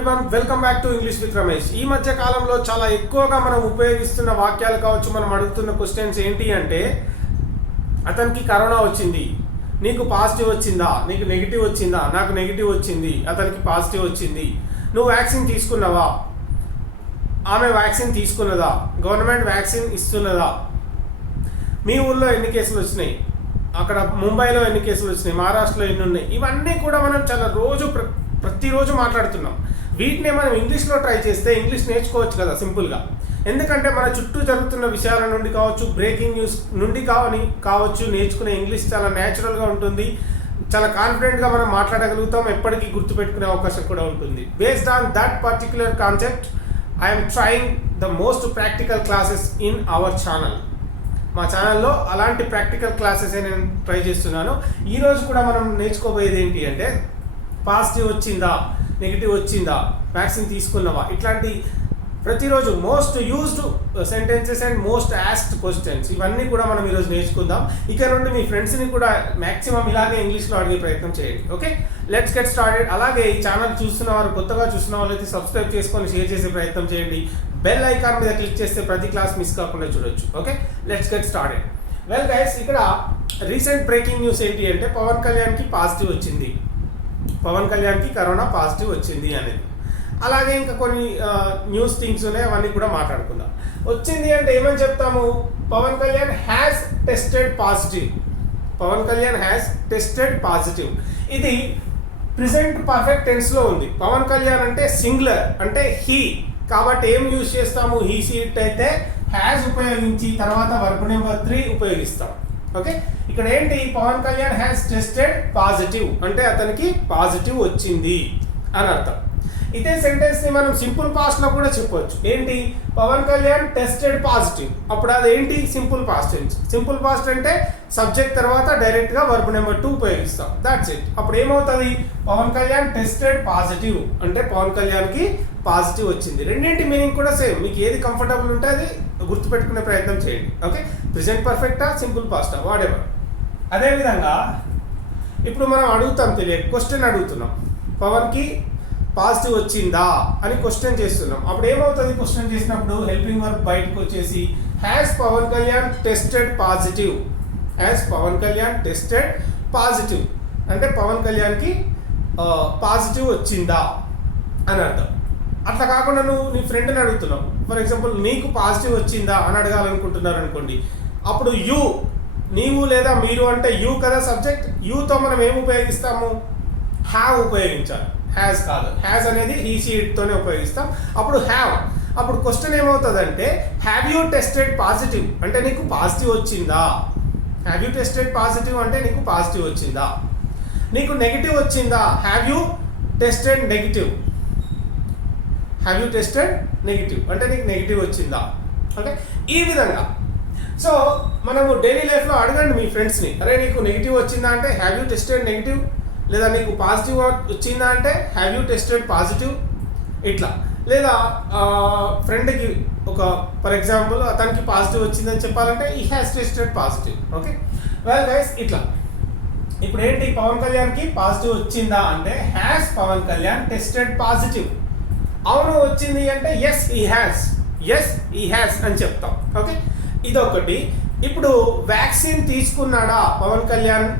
Everyone, welcome back to English with Ramesh. ఈ మధ్య కాలంలో చాలా ఎక్కువగా మనం ఉపయోగిస్తున్న వాక్యాలు కావచ్చు, మనం అడుగుతున్న క్వశ్చన్స్ ఏంటి అంటే, అతనికి కరోనా వచ్చింది, నీకు పాజిటివ్ వచ్చిందా, నీకు నెగిటివ్ వచ్చిందా, నాకు నెగిటివ్ వచ్చింది, అతనికి పాజిటివ్ వచ్చింది, నువ్వు వ్యాక్సిన్ తీసుకున్నావా, ఆమె వ్యాక్సిన్ తీసుకున్నదా, గవర్నమెంట్ వ్యాక్సిన్ ఇస్తున్నదా, మీ ఊళ్ళో ఎన్ని కేసులు వచ్చినాయి, అక్కడ ముంబైలో ఎన్ని కేసులు వచ్చినాయి, మహారాష్ట్రలో ఎన్ని ఉన్నాయి, ఇవన్నీ కూడా మనం చాలా ప్రతిరోజు మాట్లాడుతున్నాం. వీటిని మనం ఇంగ్లీష్లో ట్రై చేస్తే ఇంగ్లీష్ నేర్చుకోవచ్చు కదా సింపుల్గా. ఎందుకంటే మన చుట్టూ జరుగుతున్న విషయాల నుండి కావచ్చు, బ్రేకింగ్ న్యూస్ నుండి కావచ్చు, నేర్చుకునే ఇంగ్లీష్ చాలా న్యాచురల్గా ఉంటుంది, చాలా కాన్ఫిడెంట్గా మనం మాట్లాడగలుగుతాం, ఎప్పటికీ గుర్తుపెట్టుకునే అవకాశం కూడా ఉంటుంది. Based on that particular concept I'm trying the most practical classes in our channel. మా ఛానల్లో అలాంటి ప్రాక్టికల్ క్లాసెసే నేను ట్రై చేస్తున్నాను. ఈరోజు కూడా మనం నేర్చుకోబోయేది ఏంటి అంటే, పాజిటివ్ వచ్చిందా, నెగిటివ్ వచ్చిందా, వ్యాక్సిన్ తీసుకున్నావా, ఇట్లాంటి ప్రతిరోజు most used sentences and most asked questions, ఇవన్నీ కూడా మనం ఈరోజు నేర్చుకుందాం. ఇక నుండి మీ ఫ్రెండ్స్ని కూడా మ్యాక్సిమం ఇలాగే ఇంగ్లీష్లో అడిగే ప్రయత్నం చేయండి. Okay, let's get started. అలాగే ఈ ఛానల్ చూస్తున్న వారు, కొత్తగా చూస్తున్న వాళ్ళు అయితే సబ్స్క్రైబ్ చేసుకొని షేర్ చేసే ప్రయత్నం చేయండి. బెల్ ఐకాన్ మీద క్లిక్ చేస్తే ప్రతి క్లాస్ మిస్ కాకుండా చూడొచ్చు. Okay, let's get started. Well guys, ఇక్కడ రీసెంట్ బ్రేకింగ్ న్యూస్ ఏంటి అంటే, పవన్ కళ్యాణ్కి పాజిటివ్ వచ్చింది, పవన్ కళ్యాణ్కి కరోనా పాజిటివ్ వచ్చింది అనేది. అలాగే ఇంకా కొన్ని న్యూస్ థింగ్స్ ఉన్నాయి, అవన్నీ కూడా మాట్లాడుకుందాం. వచ్చింది అంటే ఏమని చెప్తాము, Pawan Kalyan has tested positive, Pawan Kalyan has tested positive. ఇది ప్రెజెంట్ పర్ఫెక్ట్ టెన్స్లో ఉంది. పవన్ కళ్యాణ్ అంటే సింగులర్, అంటే హీ, కాబట్టి ఏం యూజ్ చేస్తాము, హీ సీట్ అయితే హ్యాస్ ఉపయోగించి తర్వాత వర్బ్ నెంబర్ 3 ఉపయోగిస్తాం. ఓకే, ఇక్కడ ఏంటి, Pawan Kalyan has tested positive అంటే అతనికి పాజిటివ్ వచ్చింది అని అర్థం. ఇదే సెంటెన్స్ ని మనం సింపుల్ పాస్ట్ లో కూడా చెప్పవచ్చు. ఏంటి, పవన్ కళ్యాణ్ టెస్టెడ్ పాజిటివ్, అప్పుడు అది ఏంటి, simple past tense. Simple past అంటే సబ్జెక్ట్ తర్వాత డైరెక్ట్ గా వర్బ్ నెంబర్ 2 ఉపయోగిస్తాం, దాట్స్ ఇట్. అప్పుడు ఏమవుతుంది, పవన్ కళ్యాణ్ టెస్టెడ్ పాజిటివ్ అంటే పవన్ కళ్యాణ్ కి పాజిటివ్ వచ్చింది. రెండింటి మీనింగ్ కూడా సేమ్, మీకు ఏది కంఫర్టబుల్ ఉంటే అది గుర్తుపెట్టుకునే ప్రయత్నం చేయండి. ఓకే, ప్రెజెంట్ పర్ఫెక్టా, సింపుల్ పాస్టా, వాటెవర్. అదేవిధంగా ఇప్పుడు మనం అడుగుతాం, క్వశ్చన్ అడుగుతున్నాం, పవన్కి పాజిటివ్ వచ్చిందా అని క్వశ్చన్ చేస్తున్నాం. అప్పుడు ఏమవుతుంది, క్వశ్చన్ చేసినప్పుడు హెల్పింగ్ వర్బ్ బయటకు వచ్చేసి has Pawan Kalyan tested positive, has Pawan Kalyan tested positive అంటే పవన్ కళ్యాణ్కి పాజిటివ్ వచ్చిందా అని అర్థం. అట్లా కాకుండా నువ్వు నీ ఫ్రెండ్ని అడుగుతున్నావు, ఫర్ ఎగ్జాంపుల్ నీకు పాజిటివ్ వచ్చిందా అని అడగాలనుకుంటున్నారు అనుకోండి, అప్పుడు యూ, నీవు లేదా మీరు అంటే యూ కదా సబ్జెక్ట్, యూతో మనం ఏం ఉపయోగిస్తాము, హ్యావ్ ఉపయోగించాలి, హ్యాస్ కాదు. హ్యాస్ అనేది హీ షీట్తోనే ఉపయోగిస్తాం. అప్పుడు హ్యావ్. అప్పుడు క్వశ్చన్ ఏమవుతుందంటే, హ్యావ్ యూ టెస్టెడ్ పాజిటివ్ అంటే నీకు పాజిటివ్ వచ్చిందా, హ్యావ్ యూ టెస్టెడ్ పాజిటివ్ అంటే నీకు పాజిటివ్ వచ్చిందా, నీకు నెగిటివ్ వచ్చిందా, have you tested negative, have you tested negative అంటే నీకు నెగిటివ్ వచ్చిందా. ఓకే, ఈ విధంగా. సో మనము డైలీ లైఫ్లో అడగండి మీ ఫ్రెండ్స్ని, అరే నీకు నెగిటివ్ వచ్చిందా అంటే హ్యావ్ యూ టెస్టెడ్ నెగిటివ్, లేదా నీకు పాజిటివ్ వచ్చిందా అంటే హ్యావ్ యూ టెస్టెడ్ పాజిటివ్, ఇట్లా. లేదా ఫ్రెండ్కి ఒక ఫర్ ఎగ్జాంపుల్ అతనికి పాజిటివ్ వచ్చిందని చెప్పాలంటే ఈ has tested positive. Okay, well guys, ఇట్లా. ఇప్పుడు ఏంటి, పవన్ కళ్యాణ్కి పాజిటివ్ వచ్చిందా అంటే has Pawan Kalyan tested positive. అవును వచ్చింది అంటే ఎస్ ఈ హ్యాస్, ఎస్ ఈ హ్యాస్ అని చెప్తాం. ఓకే, ఇదొకటి. ఇప్పుడు వ్యాక్సిన్ తీసుకున్నాడా పవన్ కళ్యాణ్,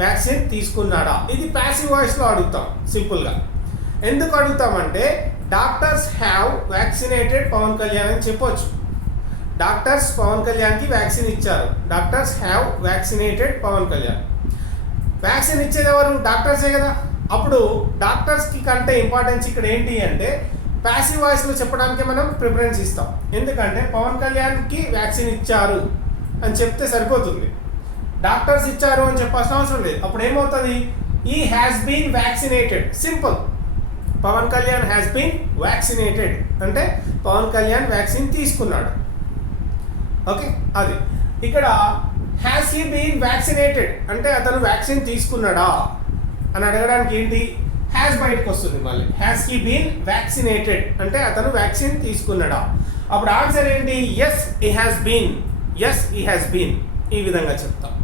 వ్యాక్సిన్ తీసుకున్నాడా, ఇది ప్యాసివ్ వాయిస్లో అడుగుతాం సింపుల్గా. ఎందుకు అడుగుతామంటే, doctors have vaccinated Pawan Kalyan అని చెప్పొచ్చు. డాక్టర్స్ పవన్ కళ్యాణ్కి వ్యాక్సిన్ ఇచ్చారు, doctors have vaccinated Pawan Kalyan. Vaccine ఇచ్చేది ఎవరు, డాక్టర్సే కదా. అప్పుడు డాక్టర్స్కి కంటే ఇంపార్టెన్స్ ఇక్కడ ఏంటి అంటే, ప్యాసివ్ వాయిస్లో చెప్పడానికి మనం ప్రిఫరెన్స్ ఇస్తాం. ఎందుకంటే పవన్ కళ్యాణ్కి వ్యాక్సిన్ ఇచ్చారు అని చెప్తే సరిపోతుంది, డాక్టర్స్ ఇచ్చారు అని చెప్పాల్సిన అవసరం లేదు. అప్పుడు ఏమవుతుంది, ఈ has been vaccinated, simple. Pawan Kalyan has been vaccinated అంటే పవన్ కళ్యాణ్ వ్యాక్సిన్ తీసుకున్నాడు. ఓకే, అది. ఇక్కడ హ్యాస్ హీ బీన్ వ్యాక్సినేటెడ్ అంటే అతను వ్యాక్సిన్ తీసుకున్నాడా అని అడగడానికి ఏంటి, హ్యాస్ బయటకు వస్తుంది మళ్ళీ. హ్యాస్ హీ బీన్ వ్యాక్సినేటెడ్ అంటే అతను వ్యాక్సిన్ తీసుకున్నాడా. అప్పుడు ఆన్సర్ ఏంటి, ఎస్ ఈ హ్యాస్ బీన్, ఎస్ ఈ హ్యాస్ బీన్, ఈ విధంగా చెప్తాం.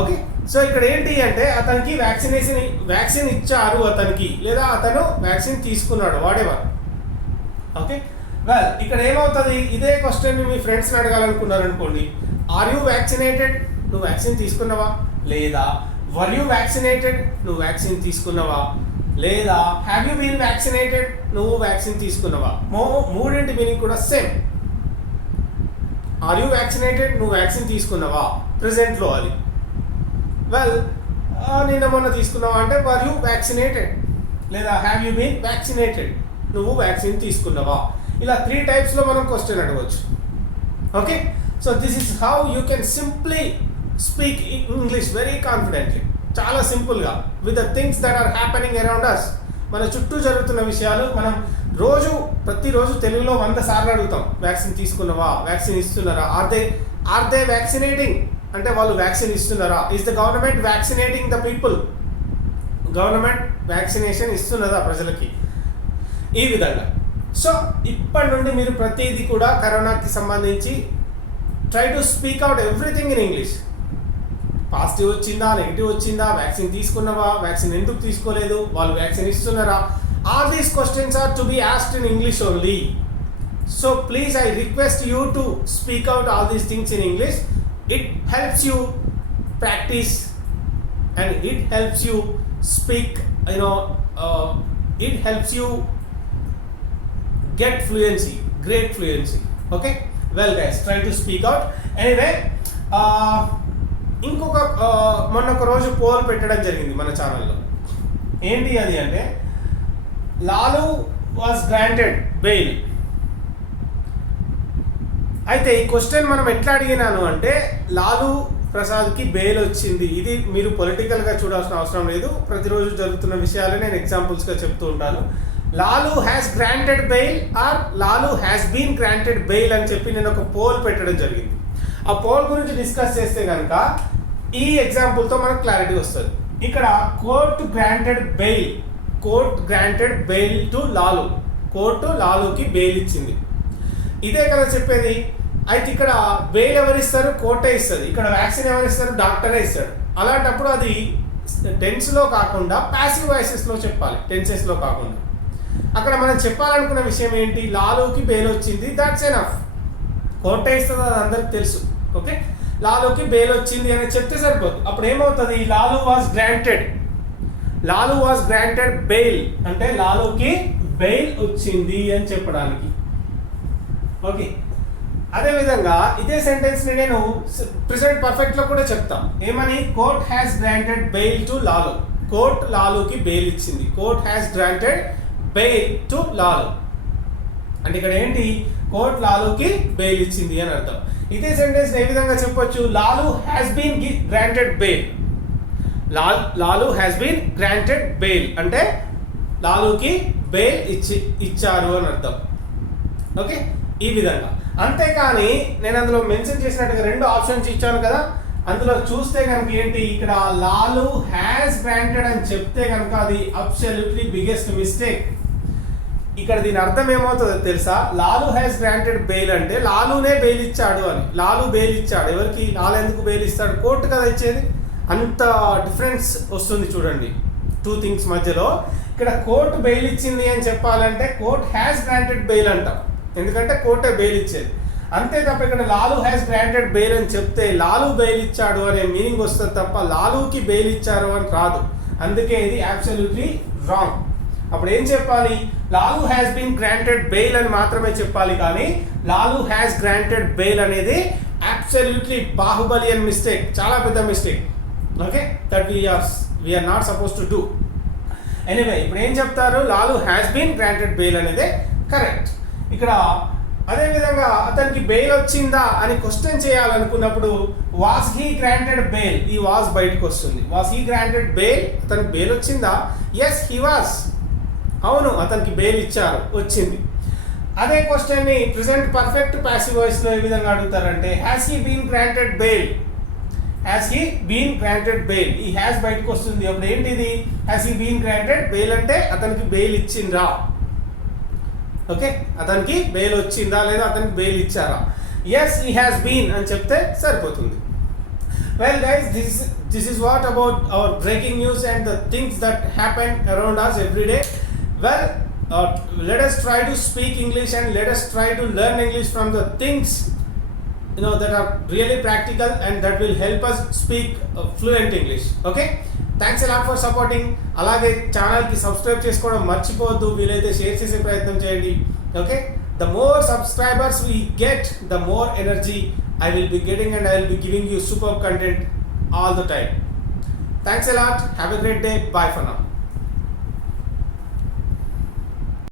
ఓకే. సో ఇక్కడ ఏంటి అంటే అతనికి వ్యాక్సిన్ ఇచ్చారు అతనికి, లేదా అతను వ్యాక్సిన్ తీసుకున్నాడు, వాడేవర్. ఓకే, వెల్ ఇక్కడ ఏమవుతుంది, ఇదే క్వశ్చన్ మీ ఫ్రెండ్స్ని అడగాలనుకున్నారు అనుకోండి, ఆర్ యూ వ్యాక్సినేటెడ్, నువ్వు వ్యాక్సిన్ తీసుకున్నావా, లేదా వర్ యూ వ్యాక్సినేటెడ్, నువ్వు వ్యాక్సిన్ తీసుకున్నావా, లేదా హ్యావ్ యూ బీన్ వ్యాక్సినేటెడ్, నువ్వు వ్యాక్సిన్ తీసుకున్నావా. మూడింటి మీనింగ్ కూడా సేమ్. ఆర్ యూ వ్యాక్సినేటెడ్, నువ్వు వ్యాక్సిన్ తీసుకున్నావా, ప్రెసెంట్లో అది. వెల్ నిన్న మొన్న తీసుకున్నావా అంటే వర్ యూ వ్యాక్సినేటెడ్, లేదా హ్యావ్ యూ బీన్ వ్యాక్సినేటెడ్, నువ్వు వ్యాక్సిన్ తీసుకున్నావా. ఇలా 3 టైప్స్లో మనం క్వశ్చన్ అడగవచ్చు. Okay, so this is how you can simply speak English very confidently, చాలా సింపుల్గా, with the things that are happening around us. మన చుట్టూ జరుగుతున్న విషయాలు మనం ప్రతిరోజు తెలుగులో 100 సార్లు అడుగుతాం. వ్యాక్సిన్ తీసుకున్నావా, వ్యాక్సిన్ ఇస్తున్నారా, ఆర్ దే వ్యాక్సినేటింగ్ అంటే వాళ్ళు వ్యాక్సిన్ ఇస్తున్నారా, is the government vaccinating the people, government vaccination ఇస్తున్నదా ప్రజలకి, ఈ విధంగా. సో ఇప్పటి నుండి మీరు ప్రతిదీ కూడా కరోనాకి సంబంధించి try to speak out everything in English. Positive వచ్చిందా, నెగిటివ్ వచ్చిందా, వ్యాక్సిన్ తీసుకున్నావా, వ్యాక్సిన్ ఎందుకు తీసుకోలేదు, వాళ్ళు వ్యాక్సిన్ ఇస్తున్నారా, all these questions are to be asked in English only. So please I request you to speak out all these things in English. It helps you practice and it helps you speak, it helps you get fluency, great fluency. Okay, well guys, try to speak out. Anyway, ఇంకొక మొన్న ఒక రోజు pole పెట్టడం జరిగింది మన ఛానల్లో. ఏంటి అది అంటే, లాలు వాజ్ గ్రాంటెడ్ బెయిల్. అయితే ఈ క్వశ్చన్ మనం ఎట్లా అడిగినాను అంటే, లాలు ప్రసాద్కి బెయిల్ వచ్చింది. ఇది మీరు పొలిటికల్గా చూడాల్సిన అవసరం లేదు, ప్రతిరోజు జరుగుతున్న విషయాలు నేను ఎగ్జాంపుల్స్గా చెప్తూ ఉంటాను. Lalu has granted bail or Lalu has been granted bail అని చెప్పి నేను ఒక పోల్ పెట్టడం జరిగింది. ఆ పోల్ గురించి డిస్కస్ చేస్తే కనుక ఈ ఎగ్జాంపుల్తో మనకు క్లారిటీ వస్తుంది. ఇక్కడ court granted bail to Lalu, court లాలుకి బెయిల్ ఇచ్చింది, ఇదే కదా చెప్పేది. అయితే ఇక్కడ బెయిల్ ఎవరిస్తారు, కోర్టే ఇస్తుంది. ఇక్కడ వ్యాక్సిన్ ఎవరిస్తారు, డాక్టరే ఇస్తాడు. అలాంటప్పుడు అది టెన్స్లో కాకుండా ప్యాసివ్ వాయిసెస్లో చెప్పాలి, టెన్సెస్లో కాకుండా. అక్కడ మనం చెప్పాలనుకున్న విషయం ఏంటి, లాలుకి బెయిల్ వచ్చింది, దాట్స్ ఎనఫ్. కోర్టే ఇస్తుంది, అది అందరికి తెలుసు. ఓకే, లాలుకి బెయిల్ వచ్చింది అని చెప్తే సరిపోదు. అప్పుడు ఏమవుతుంది, లాలు వాజ్ గ్రాంటెడ్ బెయిల్ అంటే లాలుకి బెయిల్ వచ్చింది అని చెప్పడానికి. ఓకే, అదేవిధంగా ఇదే సెంటెన్స్ని నేను ప్రెసెంట్ పర్ఫెక్ట్లో కూడా చెప్తాం. ఏమని, court has granted bail to Lalu, court లాలుకి బెయిల్ ఇచ్చింది. Court has granted bail to Lalu అంటే ఇక్కడ ఏంటి, కోర్ట్ లాలుకి బెయిల్ ఇచ్చింది అని అర్థం. ఇదే సెంటెన్స్ ఏ విధంగా చెప్పొచ్చు, Lalu has been granted bail. Lalu has been granted bail అంటే లాలుకి బెయిల్ ఇచ్చారు అని అర్థం. ఓకే, ఈ విధంగా. అంతేకాని నేను అందులో మెన్షన్ చేసినట్టుగా 2 ఆప్షన్స్ ఇచ్చాను కదా, అందులో చూస్తే కనుక ఏంటి, ఇక్కడ లాలు హ్యాస్ గ్రాంటెడ్ అని చెప్తే కనుక అది అబ్సల్యూట్లీ బిగ్గెస్ట్ మిస్టేక్. ఇక్కడ దీని అర్థం ఏమవుతుందో తెలుసా, లాలు హ్యాస్ గ్రాంటెడ్ బెయిల్ అంటే లాలునే బెయిల్ ఇచ్చాడు అని. లాలు బెయిల్ ఇచ్చాడు, ఎవరికి, లాలు ఎందుకు బెయిల్ ఇస్తాడు, కోర్టు కదా ఇచ్చేది. అంత డిఫరెన్స్ వస్తుంది చూడండి 2 థింగ్స్ మధ్యలో. ఇక్కడ కోర్టు బెయిల్ ఇచ్చింది అని చెప్పాలంటే కోర్ట్ హ్యాస్ గ్రాంటెడ్ బెయిల్ అంటాం, ఎందుకంటే కోర్టే బెయిల్ ఇచ్చేది. అంతే తప్ప ఇక్కడ లాలు హ్యాస్ గ్రాంటెడ్ బెయిల్ అని చెప్తే లాలు బెయిల్ ఇచ్చాడు అనే మీనింగ్ వస్తుంది తప్ప లాలుకి బెయిల్ ఇచ్చారు అని రాదు. అందుకే ఇది అబ్సల్యూట్లీ రాంగ్. అప్పుడు ఏం చెప్పాలి, Lalu has been granted bail అని మాత్రమే చెప్పాలి, కానీ లాలు హ్యాస్ గ్రాంటెడ్ బెయిల్ అనేది అబ్సల్యూట్లీ బాహుబలియన్ మిస్టేక్, చాలా పెద్ద mistake. Okay, that we are not suppose to do. Anyway, ఇప్పుడు ఏం చెప్తారు, Lalu has been granted bail అనేది కరెక్ట్. ఇక్కడ అదేవిధంగా అతనికి బెయిల్ వచ్చిందా అని క్వశ్చన్ చేయాలనుకున్నప్పుడు వాస్ హీ గ్రాంటెడ్ బెయిల్, ఈ వాస్ బయటకు వస్తుంది. వాస్ హీ గ్రాంటెడ్ బెయిల్, అతనికి బెయిల్ వచ్చిందా, ఎస్ హీ వాస్, అవును అతనికి బెయిల్ ఇచ్చారు, వచ్చింది. అదే క్వశ్చన్ని ప్రెసెంట్ పర్ఫెక్ట్ ప్యాసివ్ వాయిస్లో ఏ విధంగా అడుగుతారంటే, has he been granted bail, has he been granted bail, ఈ హ్యాస్ బయటకు వస్తుంది. అప్పుడు ఏంటిది, has he been granted bail అంటే అతనికి బెయిల్ ఇచ్చిందా. ఓకే, అతనికి బెయిల్ వచ్చిందా లేదా అతనికి బెయిల్ ఇచ్చారా, ఎస్ హీ హ్యాస్ బీన్ అని చెప్తే సరిపోతుంది. Well, guys, this is what about our breaking news and the things that happen around us every day. Well, let us try to speak English and let us try to learn English from the things that are really practical and that will help us speak fluent English. Okay, thanks a lot for supporting. అలాగే ఛానల్కి subscribe చేసుకోవడం మర్చిపోవద్దు, వీలైతే share చేసే ప్రయత్నం చేయండి. Okay, the more subscribers we get, the more energy I will be getting and I will be giving you superb content all the time. Thanks a lot. Have a great day. Bye for now.